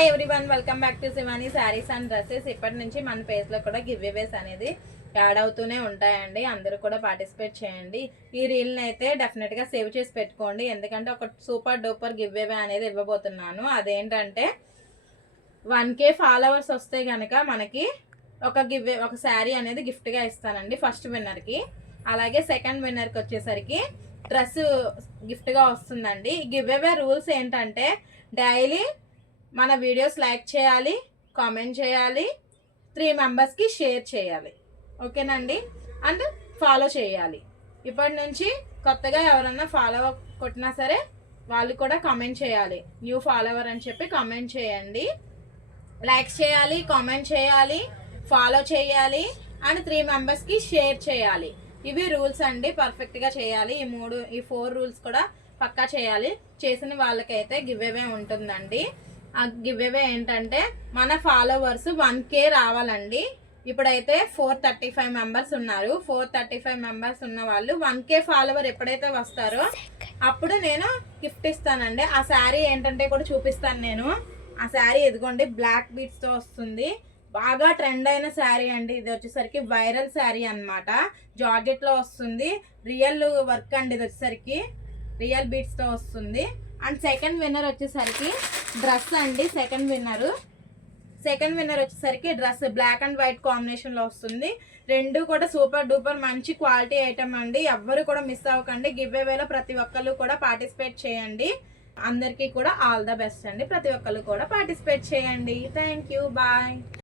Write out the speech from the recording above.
Hi everyone, welcome back to Shivani saris and dresses. ఇప్పటి నుంచి మన పేజ్లో కూడా గివ్ అవేస్ అనేది యాడ్ అవుతూనే ఉంటాయండి. అందరూ కూడా పార్టిసిపేట్ చేయండి. ఈ రీల్ని అయితే డెఫినెట్గా సేవ్ చేసి పెట్టుకోండి, ఎందుకంటే ఒక సూపర్ డూపర్ గివ్ అవే అనేది ఇవ్వబోతున్నాను. అదేంటంటే 1K ఫాలోవర్స్ వస్తే కనుక మనకి ఒక శారీ అనేది గిఫ్ట్గా ఇస్తానండి ఫస్ట్ విన్నర్కి. అలాగే సెకండ్ విన్నర్కి వచ్చేసరికి డ్రెస్ గిఫ్ట్గా వస్తుందండి. గివ్ అవే రూల్స్ ఏంటంటే డైలీ మన వీడియోస్ లైక్ చేయాలి, కామెంట్ చేయాలి, 3 మెంబర్స్కి షేర్ చేయాలి, ఓకేనండి. అండ్ ఫాలో చేయాలి. ఇప్పటి నుంచి కొత్తగా ఎవరన్నా ఫాలో కొట్టినా సరే వాళ్ళు కూడా కామెంట్ చేయాలి, న్యూ ఫాలోవర్ అని చెప్పి కామెంట్ చేయండి. లైక్ చేయాలి, కామెంట్ చేయాలి, ఫాలో చేయాలి అండ్ 3 మెంబర్స్కి షేర్ చేయాలి. ఇవి రూల్స్ అండి. పర్ఫెక్ట్గా చేయాలి. ఈ 4 రూల్స్ కూడా పక్కా చేయాలి. చేసిన వాళ్ళకైతే గివ్ అవే ఉంటుందండి. ఆ గివ్ అవే ఏంటంటే మన ఫాలోవర్స్ 1K రావాలండి. ఇప్పుడైతే 435 మెంబర్స్ ఉన్నారు. 435 మెంబర్స్ ఉన్న వాళ్ళు 1K ఫాలోవర్ ఎప్పుడైతే వస్తారో అప్పుడు నేను గిఫ్ట్ ఇస్తానండి. ఆ శారీ ఏంటంటే కూడా చూపిస్తాను నేను. ఆ శారీ ఎదుగోండి, బ్లాక్ బీట్స్తో వస్తుంది. బాగా ట్రెండ్ అయిన శారీ అండి. ఇది వచ్చేసరికి వైరల్ శారీ అనమాట. జార్జెట్లో వస్తుంది. రియల్ వర్క్ అండి. ఇది వచ్చేసరికి రియల్ బీట్స్తో వస్తుంది. అండ్ సెకండ్ విన్నర్ వచ్చేసరికి డ్రెస్ అండి. సెకండ్ విన్నర్ వచ్చేసరికి డ్రెస్ బ్లాక్ అండ్ వైట్ కాంబినేషన్లో వస్తుంది. రెండు కూడా సూపర్ డూపర్ మంచి క్వాలిటీ ఐటమ్ అండి. ఎవ్వరు కూడా మిస్ అవ్వకండి. గివ్ అవేలో ప్రతి ఒక్కళ్ళు కూడా పార్టిసిపేట్ చేయండి. అందరికీ కూడా ఆల్ ద బెస్ట్ అండి. ప్రతి ఒక్కళ్ళు కూడా పార్టిసిపేట్ చేయండి. Thank you, bye.